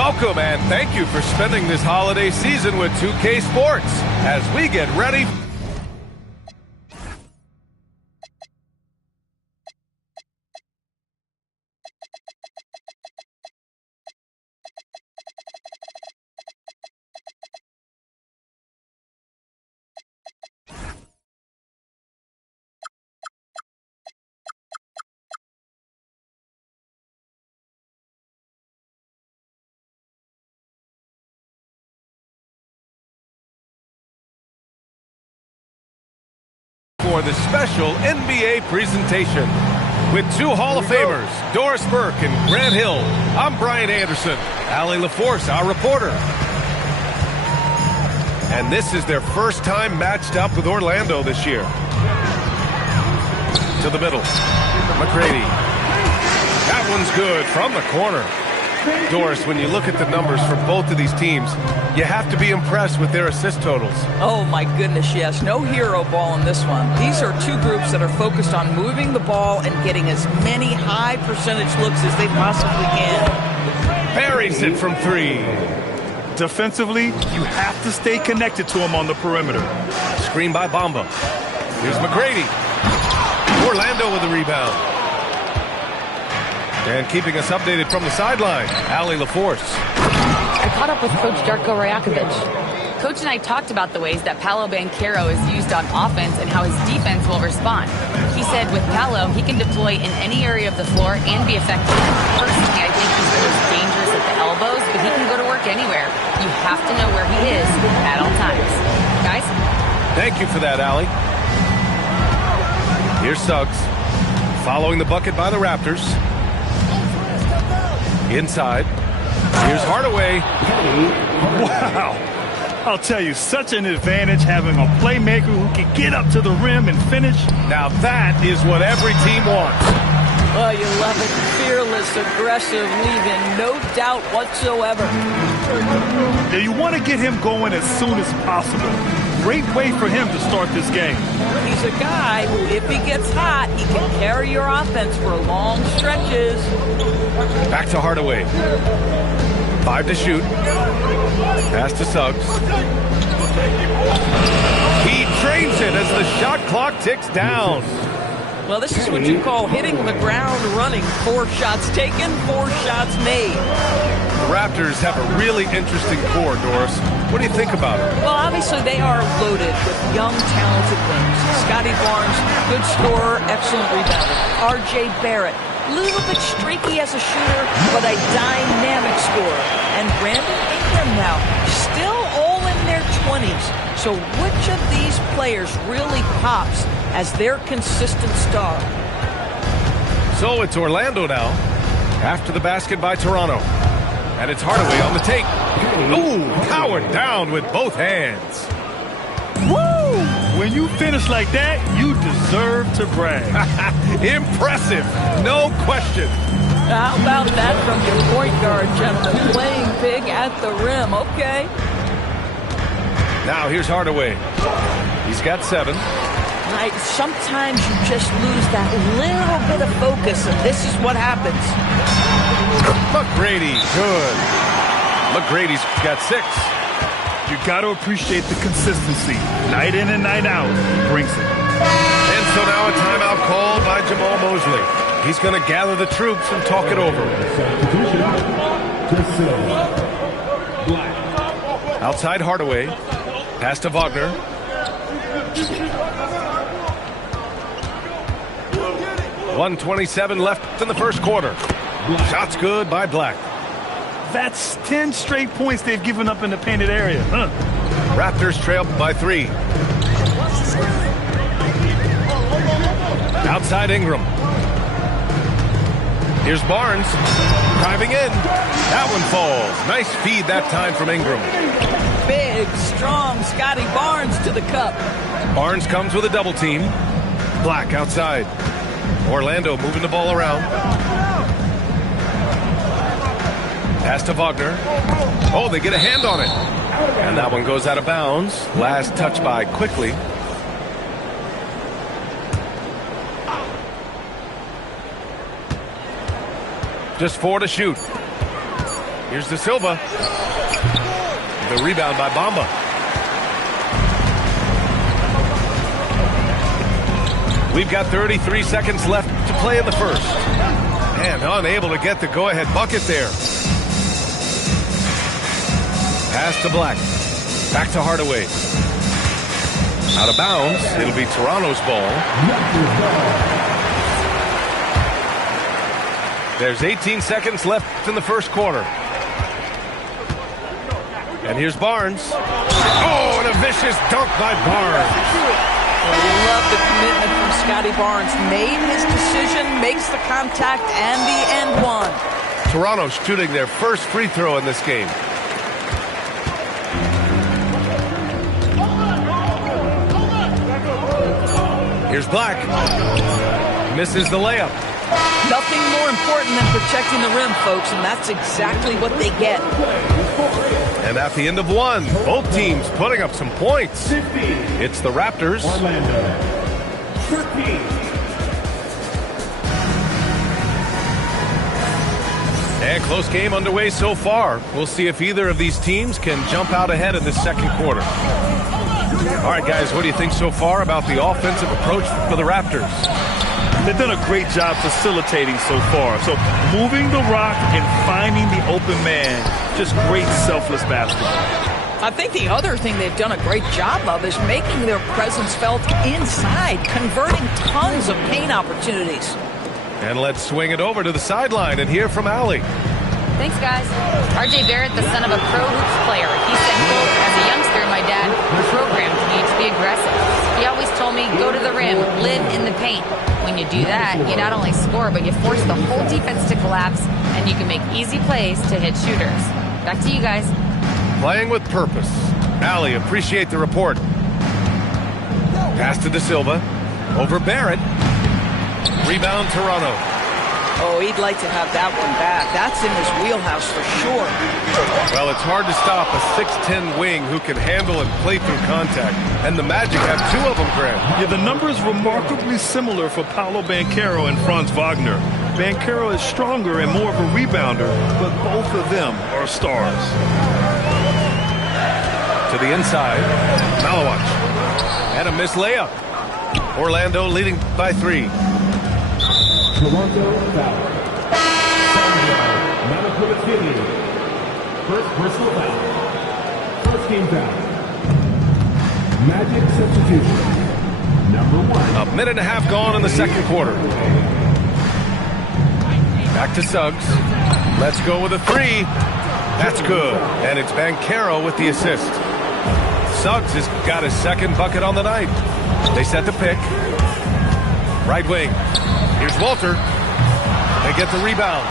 Welcome and thank you for spending this holiday season with 2K Sports as we get ready for the special NBA presentation. With two Hall of Famers, Doris Burke and Grant Hill, I'm Brian Anderson, Allie LaForce, our reporter. And this is their first time matched up with Orlando this year. To the middle, McGrady. That one's good from the corner. Doris, when you look at the numbers for both of these teams, you have to be impressed with their assist totals. Oh my goodness, yes. No hero ball in this one. These are two groups that are focused on moving the ball and getting as many high percentage looks as they possibly can. Buries it from three. Defensively, you have to stay connected to him on the perimeter. Screen by Bamba. Here's McGrady. Orlando with the rebound. And keeping us updated from the sideline, Allie LaForce. I caught up with Coach Darko Rajakovic. Coach and I talked about the ways that Paolo Banchero is used on offense and how his defense will respond. He said with Paolo, he can deploy in any area of the floor and be effective. Personally, I think he's the most dangerous at the elbows, but he can go to work anywhere. You have to know where he is at all times. Guys? Thank you for that, Allie. Here's Suggs. Following the bucket by the Raptors. Inside. Here's Hardaway. Wow. I'll tell you, such an advantage having a playmaker who can get up to the rim and finish. Now that is what every team wants. Oh, you love it. Fearless, aggressive, leaving no doubt whatsoever. Now you want to get him going as soon as possible. Great way for him to start this game. He's a guy who, if he gets hot, he can carry your offense for long stretches. Back to Hardaway. 5 to shoot. Pass to Suggs. He drains it as the shot clock ticks down. Well, this is what you call hitting the ground running. 4 shots taken, 4 shots made. The Raptors have a really interesting core, Doris. What do you think about it? Well, obviously they are loaded with young, talented wings. Scotty Barnes, good scorer, excellent rebounder. R.J. Barrett, a little bit streaky as a shooter, but a dynamic scorer. And Brandon Ingram now, still all in their 20s. So which of these players really pops as their consistent star? So it's Orlando now, after the basket by Toronto. And it's Hardaway on the take. Ooh, powered down with both hands. Woo! When you finish like that, you deserve to brag. Impressive, no question. How about that from your point guard, gentlemen? Playing big at the rim, okay. Now here's Hardaway. He's got 7. Right, sometimes you just lose that little bit of focus, and this is what happens. McGrady, good. McGrady's got 6. You got to appreciate the consistency. Night in and night out, he brings it. And so now a timeout called by Jamal Mosley. He's going to gather the troops and talk it over. Outside Hardaway. Pass to Wagner. .127 left in the first quarter. Shots good by Black. That's 10 straight points they've given up in the painted area. Raptors trail by 3. Outside Ingram. Here's Barnes. Driving in. That one falls. Nice feed that time from Ingram. Big, strong Scotty Barnes to the cup. Barnes comes with a double team. Black outside. Orlando moving the ball around. Pass to Wagner. Oh, they get a hand on it. And that one goes out of bounds. Last touch by Quickly. Just 4 to shoot. Here's De Silva. The rebound by Bamba. We've got 33 seconds left to play in the first. And unable to get the go-ahead bucket there. Pass to Black. Back to Hardaway. Out of bounds. It'll be Toronto's ball. There's 18 seconds left in the first quarter. And here's Barnes. Oh, and a vicious dunk by Barnes. Well, you love the commitment from Scotty Barnes. Made his decision, makes the contact, and the end one. Toronto's shooting their first free throw in this game. Here's Black. Misses the layup. Nothing more important than protecting the rim, folks, and that's exactly what they get. And at the end of one, both teams putting up some points. It's the Raptors. And close game underway so far. We'll see if either of these teams can jump out ahead in the second quarter. All right, guys, what do you think so far about the offensive approach for the Raptors? They've done a great job facilitating so far. So moving the rock and finding the open man, just great selfless basketball. I think the other thing they've done a great job of is making their presence felt inside, converting tons of paint opportunities. And let's swing it over to the sideline and hear from Allie. Thanks, guys. R.J. Barrett, the son of a pro hoops player. He said, quote, as a youngster, my dad programmed me to be aggressive. He always told me, go to the rim, live in the paint. When you do that, you not only score, but you force the whole defense to collapse, and you can make easy plays to hit shooters. Back to you guys. Playing with purpose. Allie, appreciate the report. Pass to De Silva. Over Barrett. Rebound Toronto. Oh, he'd like to have that one back. That's in his wheelhouse for sure. Well, it's hard to stop a 6'10 wing who can handle and play through contact. And the Magic have two of them, Grant. Yeah, the numbers remarkably similar for Paolo Banchero and Franz Wagner. Banchero is stronger and more of a rebounder, but both of them are stars. To the inside, Malawach. And a missed layup. Orlando leading by 3. Toronto foul. Malakovich-Finley. First personal foul. First game foul. Magic substitution. Number 1. A minute and a half gone in the second quarter. Back to Suggs. Let's go with a 3. That's good. And it's Banchero with the assist. Suggs has got his second bucket on the night. They set the pick. Right wing. Here's Walter. They get the rebound.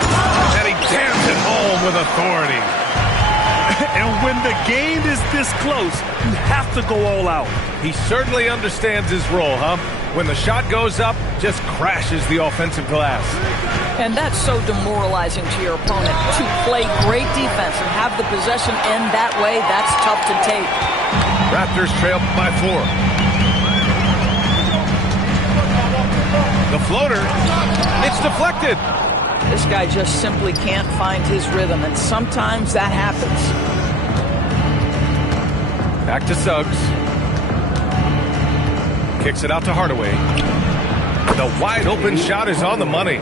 And he jams it home with authority. And when the game is this close, you have to go all out. He certainly understands his role, huh? When the shot goes up, just crashes the offensive glass. And that's so demoralizing to your opponent. To play great defense and have the possession end that way, that's tough to take. Raptors trail by 4. The floater, it's deflected. This guy just simply can't find his rhythm, and sometimes that happens. Back to Suggs. Kicks it out to Hardaway. The wide open shot is on the money.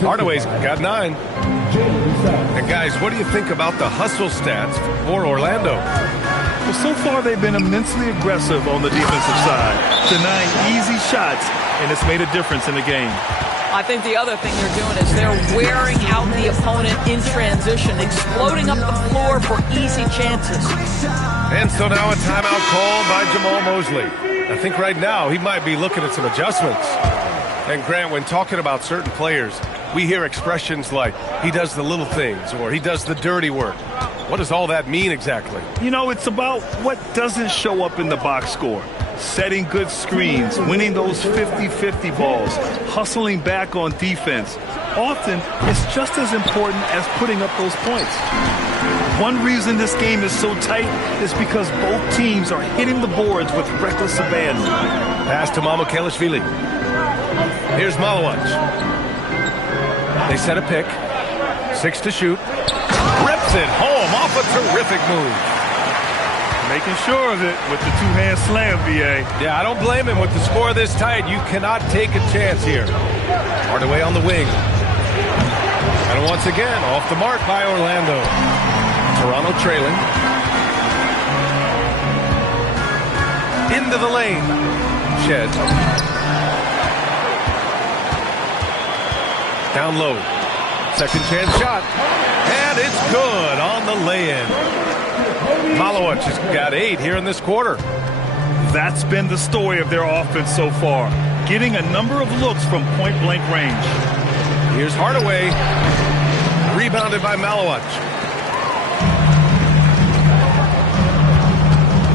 Hardaway's got 9. And guys, what do you think about the hustle stats for Orlando? Well, so far they've been immensely aggressive on the defensive side, denying easy shots, and it's made a difference in the game. I think the other thing they're doing is they're wearing out the opponent in transition, exploding up the floor for easy chances. And so now a timeout called by Jamal Mosley. I think right now he might be looking at some adjustments. And Grant, when talking about certain players, we hear expressions like, he does the little things, or he does the dirty work. What does all that mean exactly? You know, it's about what doesn't show up in the box score. Setting good screens, winning those 50-50 balls, hustling back on defense. Often, it's just as important as putting up those points. One reason this game is so tight is because both teams are hitting the boards with reckless abandon. Pass to Mamukelashvili. Here's Malawach. They set a pick. 6 to shoot. Rips it home off a terrific move. Making sure of it with the two-hand slam, B.A. Yeah, I don't blame him. With the score this tight, you cannot take a chance here. Hardaway on the wing. And once again, off the mark by Orlando. Toronto trailing. Into the lane. Shed. Down low. Second chance shot. And it's good on the lay-in. Malowich has got 8 here in this quarter. That's been the story of their offense so far. Getting a number of looks from point-blank range. Here's Hardaway. Rebounded by Malowich.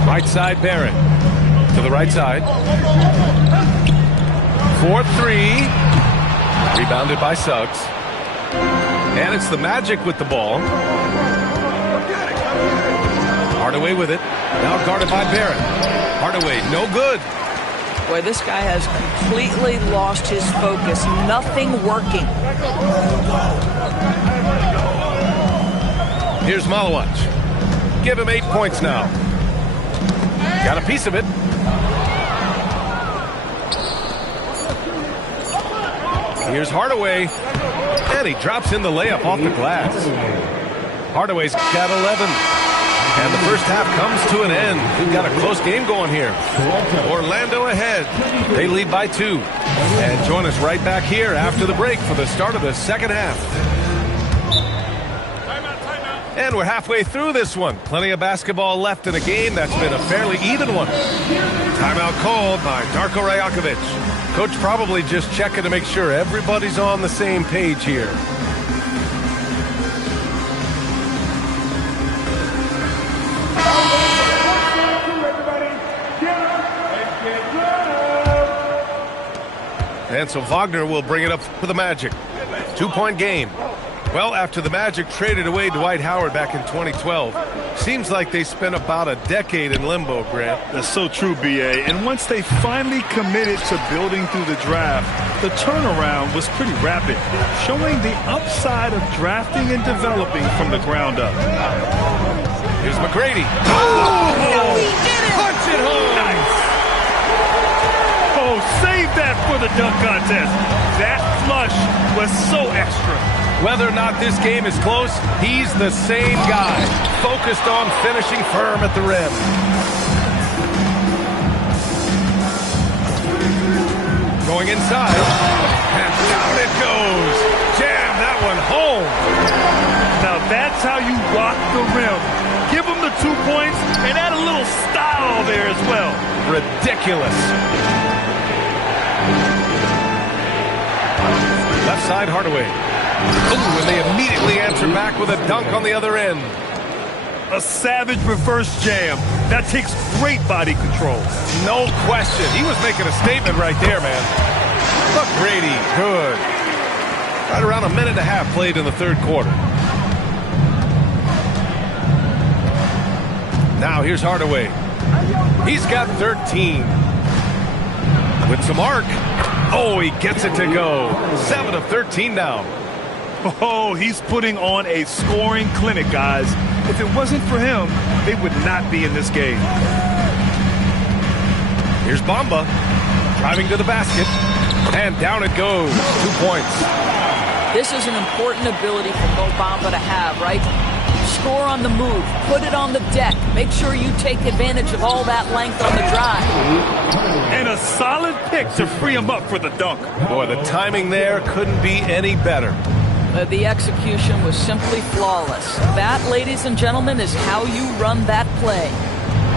Right side, Barrett. To the right side. 4-3. Rebounded by Suggs. And it's the Magic with the ball. Hardaway with it. Now guarded by Barrett. Hardaway, no good. Boy, this guy has completely lost his focus. Nothing working. Here's Malowich. Give him 8 points now. Got a piece of it. Here's Hardaway. And he drops in the layup off the glass. Hardaway's got 11. And the first half comes to an end. We've got a close game going here. Orlando ahead. They lead by 2. And join us right back here after the break for the start of the second half. And we're halfway through this one. Plenty of basketball left in a game that's been a fairly even one. Timeout called by Darko Rajakovic. Coach probably just checking to make sure everybody's on the same page here. And so Wagner will bring it up for the Magic. 2-point game. Well, after the Magic traded away Dwight Howard back in 2012, seems like they spent about a decade in limbo, Grant. That's so true, B.A. And once they finally committed to building through the draft, the turnaround was pretty rapid, showing the upside of drafting and developing from the ground up. Here's McGrady. Oh, he did it! Punch it home! Nice! Oh, save that for the dunk contest. That flush was so extra. Whether or not this game is close, he's the same guy, focused on finishing firm at the rim. Going inside, and down it goes. Jam that one home. Now that's how you rock the rim. Give him the 2 points and add a little style there as well. Ridiculous. Left side, Hardaway. Ooh, and they immediately answer back with a dunk on the other end. A savage reverse jam. That takes great body control. No question. He was making a statement right there, man. McGrady, good. Right around a minute and a half played in the third quarter. Now here's Hardaway. He's got 13. With some arc. Oh, he gets it to go. 7 of 13 now. Oh, he's putting on a scoring clinic, guys. If it wasn't for him, they would not be in this game. Here's Bamba. Driving to the basket. And down it goes. 2 points. This is an important ability for Mo Bamba to have, right? Score on the move. Put it on the deck. Make sure you take advantage of all that length on the drive. And a solid pick to free him up for the dunk. Boy, the timing there couldn't be any better. The execution was simply flawless. That, ladies and gentlemen, is how you run that play.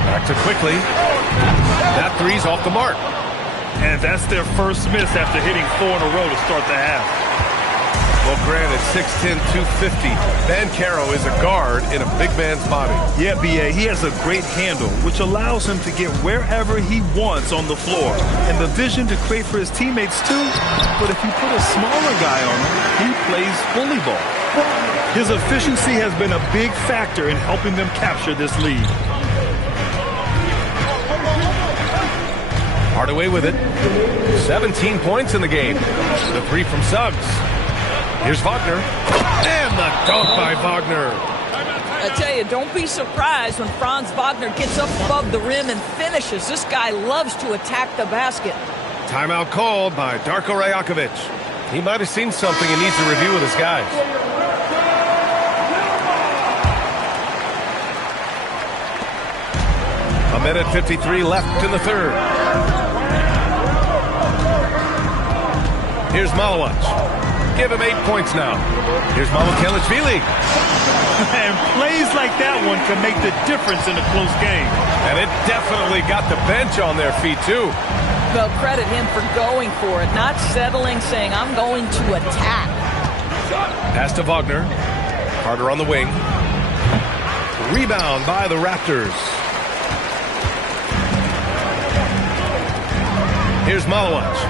Back to Quickly. That three's off the mark. And that's their first miss after hitting 4 in a row to start the half. Well, granted, 6'10", 250. Banchero is a guard in a big man's body. Yeah, B.A., he has a great handle, which allows him to get wherever he wants on the floor. And the vision to create for his teammates, too. But if you put a smaller guy on him, he plays bully ball. His efficiency has been a big factor in helping them capture this lead. Hardaway with it. 17 points in the game. The three from Suggs. Here's Wagner. And the Dunk by Wagner. I tell you, don't be surprised when Franz Wagner gets up above the rim and finishes. This guy loves to attack the basket. Timeout called by Darko Rajakovic. He might have seen something and needs to review with his guys. A minute 53 left in the third. Here's Malowicz. Give him 8 points now. Here's Mamukelashvili. And plays like that one can make the difference in a close game. And it definitely got the bench on their feet, too. Well, credit him for going for it, not settling, saying, I'm going to attack. Pass to Wagner. Carter on the wing. Rebound by the Raptors. Here's Malowicz.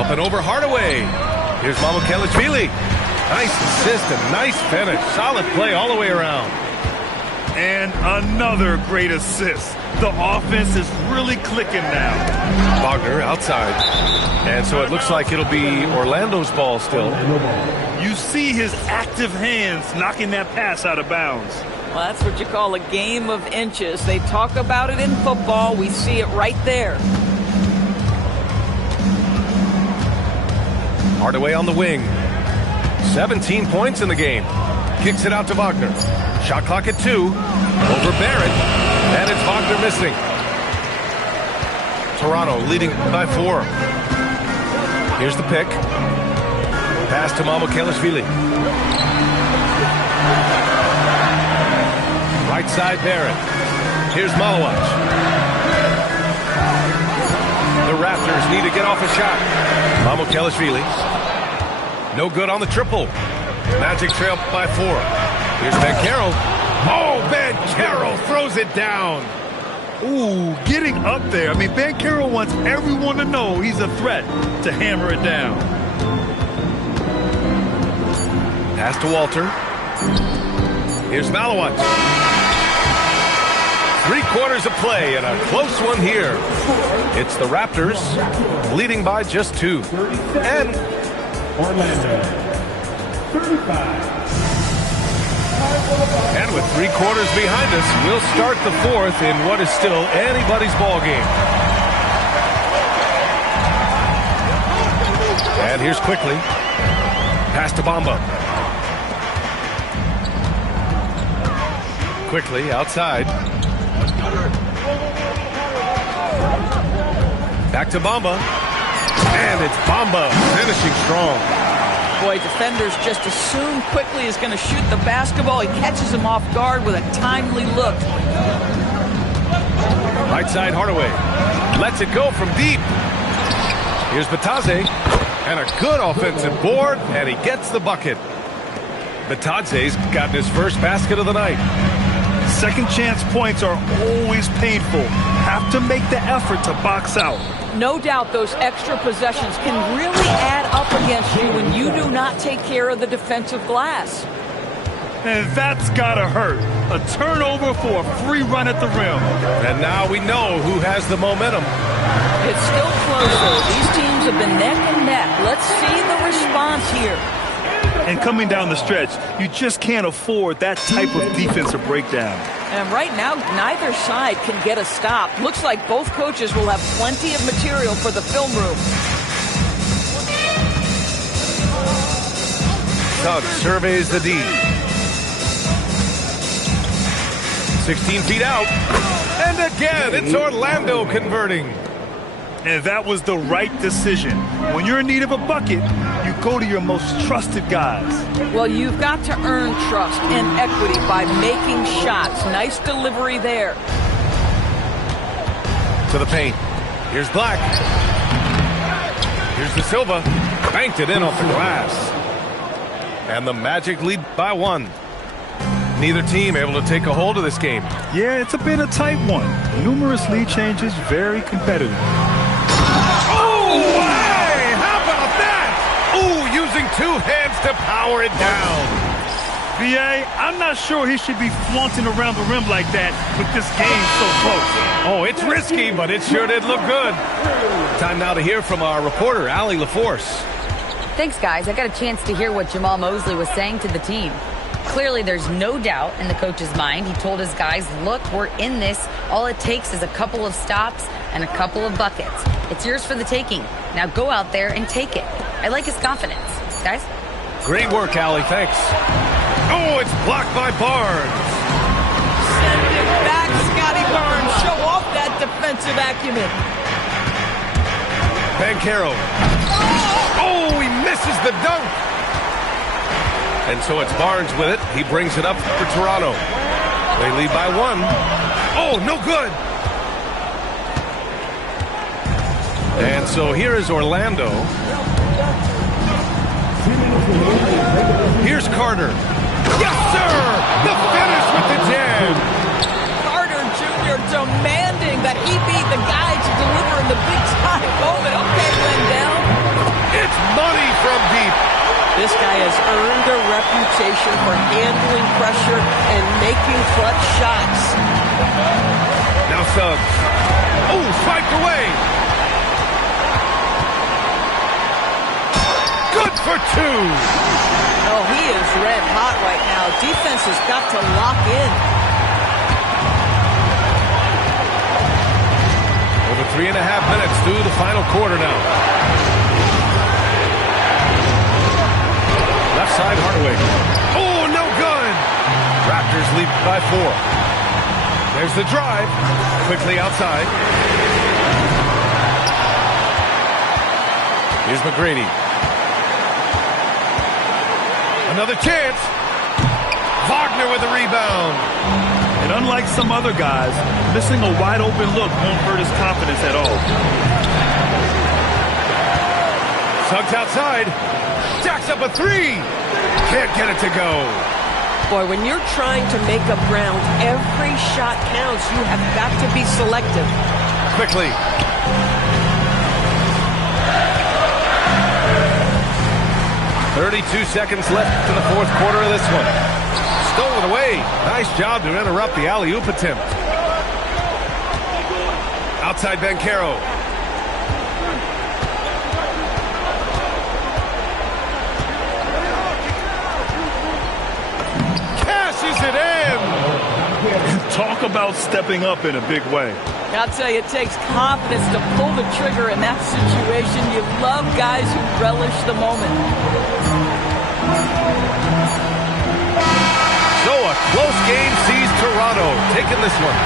Up and over Hardaway. Here's Mamukelashvili. Nice assist and nice finish. Solid play all the way around. And another great assist. The offense is really clicking now. Wagner outside. And so it looks like it'll be Orlando's ball still. You see his active hands knocking that pass out of bounds. Well, that's what you call a game of inches. They talk about it in football. We see it right there. Hardaway on the wing. 17 points in the game. Kicks it out to Wagner. Shot clock at 2. Over Barrett. And it's Wagner missing. Toronto leading by 4. Here's the pick. Pass to Mamukelashvili. Right side Barrett. Here's Malowicz. The Raptors need to get off a shot. Mamukelashvili. No good on the triple. Magic trail by 4. Here's Banchero. Oh, Banchero throws it down. Ooh, getting up there. I mean, Banchero wants everyone to know he's a threat to hammer it down. Pass to Walter. Here's Malowicz. 3 quarters of play and a close one here. It's the Raptors leading by just 2. And Orlando, 35. And with 3 quarters behind us, we'll start the 4th in what is still anybody's ball game. And here's Quickly. Pass to Bamba. Quickly outside. Back to Bamba. And it's Bamba finishing strong. Boy, defenders just assume Quickly is going to shoot the basketball. He catches him off guard with a timely look. Right side Hardaway. Lets it go from deep. Here's Bitadze. And a good offensive board. And he gets the bucket. Bitadze's gotten his first basket of the night. Second chance points are always painful. Have to make the effort to box out. No doubt those extra possessions can really add up against you when you do not take care of the defensive glass. And that's gotta hurt. A turnover for a free run at the rim. And now we know who has the momentum. It's still close, though. These teams have been neck and neck. Let's see the response here. And coming down the stretch, you just can't afford that type of defensive breakdown. And right now, neither side can get a stop. Looks like both coaches will have plenty of material for the film room. Suggs surveys the D. 16 feet out. And again, it's Orlando converting. And that was the right decision. When you're in need of a bucket, you go to your most trusted guys. Well, you've got to earn trust and equity by making shots. Nice delivery there. To the paint. Here's Black. Here's De Silva. Banked it in off the glass. And the Magic lead by 1. Neither team able to take a hold of this game. Yeah, it's been a tight one. Numerous lead changes, very competitive. Oh, hey! How about that? Ooh, using 2 hands to power it down. VA, I'm not sure he should be flaunting around the rim like that with this game so close. Oh, it's risky, but it sure did look good. Time now to hear from our reporter, Allie LaForce. Thanks, guys. I got a chance to hear what Jamal Mosley was saying to the team. Clearly, there's no doubt in the coach's mind. He told his guys, look, we're in this. All it takes is a couple of stops and a couple of buckets. It's yours for the taking. Now go out there and take it. I like his confidence. Guys? Great work, Allie. Thanks. Oh, it's blocked by Barnes. Send it back, Scotty Barnes. Show off that defensive acumen. Banchero. Oh, he misses the dunk. And so it's Barnes with it. He brings it up for Toronto. They lead by 1. Oh, no good. And so here is Orlando. Here's Carter. Yes, sir! The finish with the jam. Carter Jr. demanding that he be the guy to deliver in the big-time moment. Okay, Wendell. It's money from deep. This guy has earned a reputation for handling pressure and making clutch shots. Now Suggs. Oh, swiped away. Good for 2. Oh, he is red hot right now. Defense has got to lock in. Over 3.5 minutes through the final quarter now. Left side, Hardaway. Oh, no good. Raptors lead by 4. There's the drive. Quickly outside. Here's McGrady. Another chance. Wagner with a rebound. And unlike some other guys, missing a wide open look won't hurt his confidence at all. Suggs outside. Jacks up a 3. Can't get it to go. Boy, when you're trying to make up ground, every shot counts. You have got to be selective. Quickly. "32 seconds left to the fourth quarter of this one. Stolen away. Nice job to interrupt the alley-oop attempt. Outside Banchero. Cashes it in. Talk about stepping up in a big way. I'll tell you, it takes confidence to pull the trigger in that situation. You love guys who relish the moment. So a close game sees Toronto taking this one.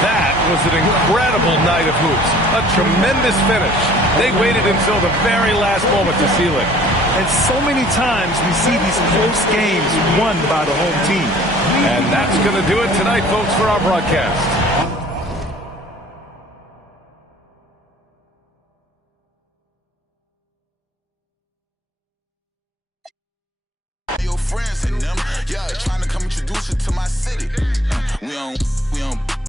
That was an incredible night of hoops. A tremendous finish. They waited until the very last moment to seal it. And so many times we see these close games won by the home team. And that's going to do it tonight, folks, for our broadcast. Your friends and them, yeah, trying to come introduce you to my city. We on